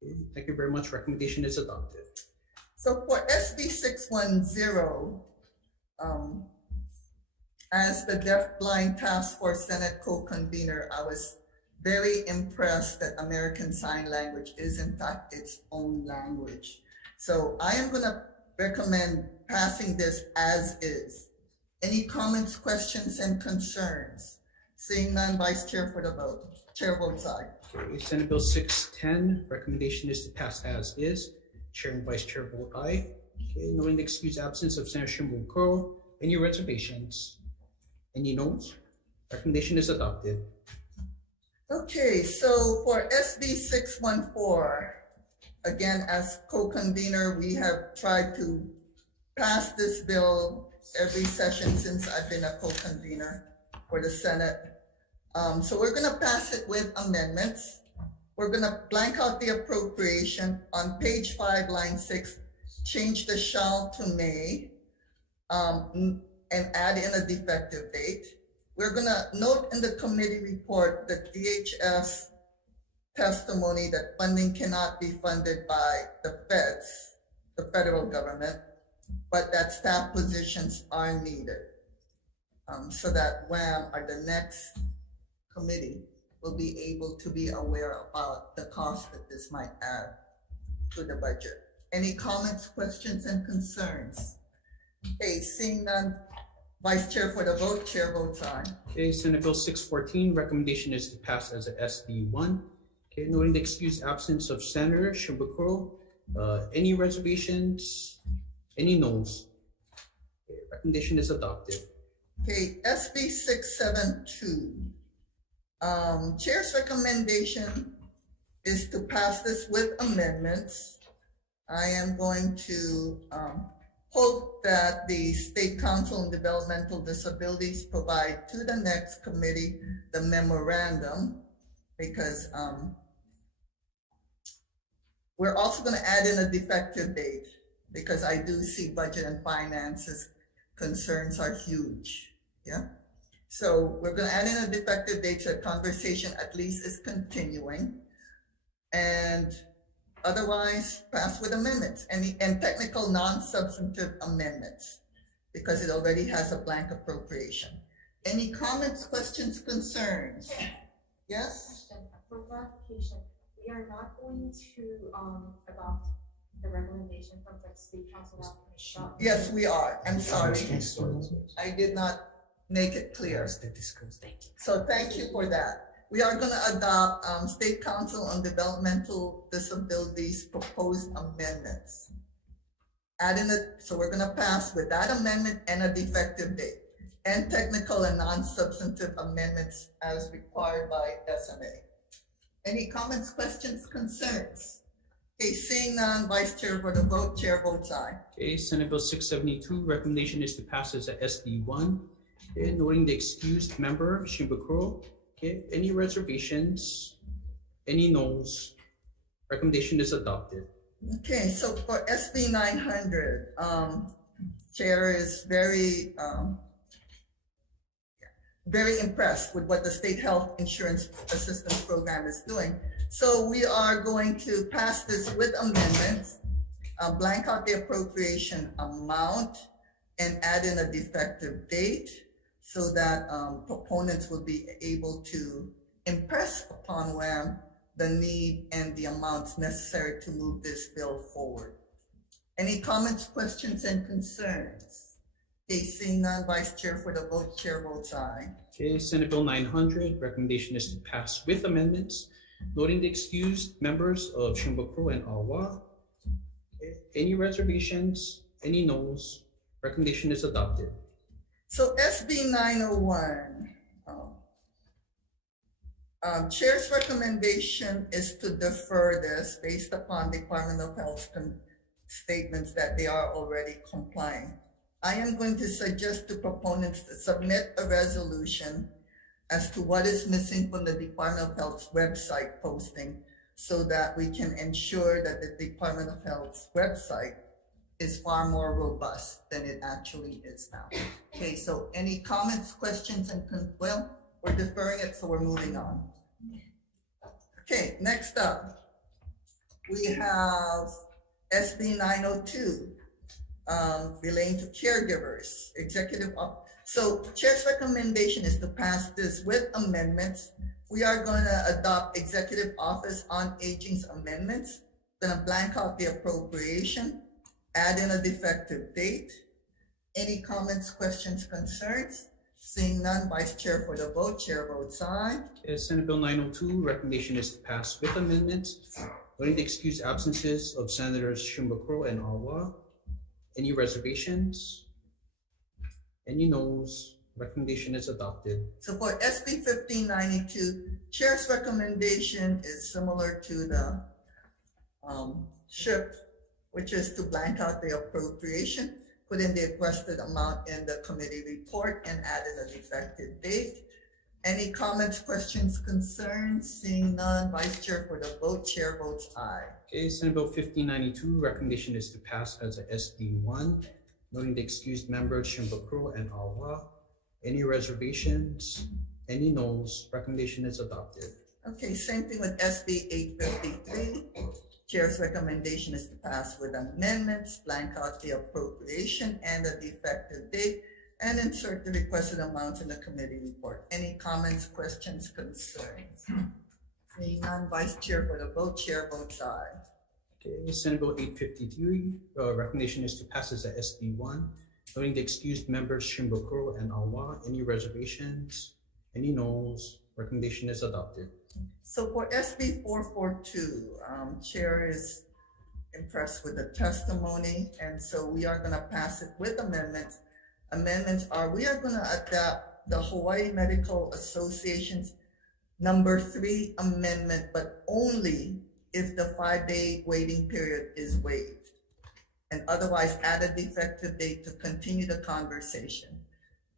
Okay, thank you very much. Recommendation is adopted. So for SB 610, as the Deafblind Task Force Senate co-convener, I was very impressed that American Sign Language is in fact its own language. So I am going to recommend passing this as is. Any comments, questions, and concerns? Seeing none, Vice Chair for the vote. Chair votes aye. Okay, Senate Bill 610, recommendation is to pass as is. Chair and Vice Chair vote aye. Okay, knowing the excused absence of Senator Shimokuro, any reservations? Any noes? Recommendation is adopted. Okay, so for SB 614, again, as co-convener, we have tried to pass this bill every session since I've been a co-convener for the Senate. So we're gonna pass it with amendments. We're gonna blank out the appropriation on page 5, line 6, change the shall to may, and add in a defective date. We're gonna note in the committee report that DHS testimony that funding cannot be funded by the feds, the federal government, but that staff positions are needed. So that WAM or the next committee will be able to be aware about the cost that this might add to the budget. Any comments, questions, and concerns? Okay, seeing none, Vice Chair for the vote, Chair votes aye. Okay, Senate Bill 614, recommendation is to pass as a SD1. Okay, noting the excused absence of Senator Shimokuro, any reservations? Any noes? Okay, recommendation is adopted. Okay, SB 672. Chair's recommendation is to pass this with amendments. I am going to hope that the State Council on Developmental Disabilities provide to the next committee the memorandum, because we're also going to add in a defective date, because I do see budget and finances concerns are huge. Yeah. So we're going to add in a defective date so the conversation at least is continuing, and otherwise pass with amendments and technical non-substantive amendments. because it already has a blank appropriation. Any comments, questions, concerns? Yes? For clarification, we are not going to adopt the recommendation from the state council. Yes, we are. I'm sorry. I did not make it clear. So thank you for that. We are going to adopt State Council on Developmental Disabilities proposed amendments. So we're going to pass with that amendment and a defective date, and technical and non-substantive amendments as required by SMA. Any comments, questions, concerns? Okay, seeing none, Vice Chair for the vote, Chair votes aye. Okay, Senate Bill 672, recommendation is to pass as a SD1. Okay, noting the excused member, Shimbakuro. Okay, any reservations? Any noes? Recommendation is adopted. Okay, so for SB 900, Chair is very impressed with what the State Health Insurance Assistance Program is doing. So we are going to pass this with amendments, blank out the appropriation amount and add in a defective date so that proponents will be able to impress upon WHAM the need and the amounts necessary to move this bill forward. Any comments, questions, and concerns? Okay, seeing none, Vice Chair for the vote, Chair votes aye. Okay, Senate Bill 900, recommendation is to pass with amendments, noting the excused members of Shimbakuro and Awa. Okay, any reservations? Any noes? Recommendation is adopted. So SB 901, Chair's recommendation is to defer this based upon Department of Health statements that they are already complying. I am going to suggest to proponents to submit a resolution as to what is missing from the Department of Health's website posting so that we can ensure that the Department of Health's website is far more robust than it actually is now. Okay, so any comments, questions, and well, we're deferring it, so we're moving on. Okay, next up, we have SB 902, relating to caregivers, So Chair's recommendation is to pass this with amendments. We are going to adopt Executive Office on Aging's amendments, going to blank out the appropriation, add in a defective date. Any comments, questions, concerns? Seeing none, Vice Chair for the vote, Chair votes aye. Senate Bill 902, recommendation is to pass with amendments, noting the excused absences of Senators Shimbakuro and Awa. Any reservations? Any noes? Recommendation is adopted. So for SB 1592, Chair's recommendation is similar to the SHIP, which is to blank out the appropriation, put in the requested amount in the committee report, and add in a defective date. Any comments, questions, concerns? Seeing none, Vice Chair for the vote, Chair votes aye. Okay, Senate Bill 1592, recommendation is to pass as a SD1, noting the excused members Shimbakuro and Awa. Any reservations? Any noes? Recommendation is adopted. Okay, same thing with SB 853. Chair's recommendation is to pass with amendments, blank out the appropriation and a defective date, and insert the requested amounts in the committee report. Any comments, questions, concerns? Seeing none, Vice Chair for the vote, Chair votes aye. Okay, Senate Bill 853, recommendation is to pass as a SD1, noting the excused members Shimbakuro and Awa. Any reservations? Any noes? Recommendation is adopted. So for SB 442, Chair is impressed with the testimony, and so we are going to pass it with amendments. Amendments are, we are going to adopt the Hawaii Medical Association's number 3 amendment, but only if the 5-day waiting period is waived, and otherwise add a defective date to continue the conversation.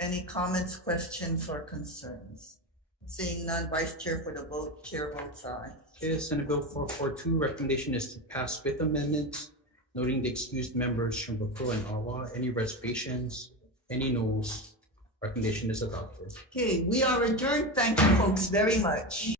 Any comments, questions, or concerns? Seeing none, Vice Chair for the vote, Chair votes aye. Okay, Senate Bill 442, recommendation is to pass with amendments, noting the excused members Shimbakuro and Awa. Any reservations? Any noes? Recommendation is adopted. Okay, we are adjourned. Thank you folks very much.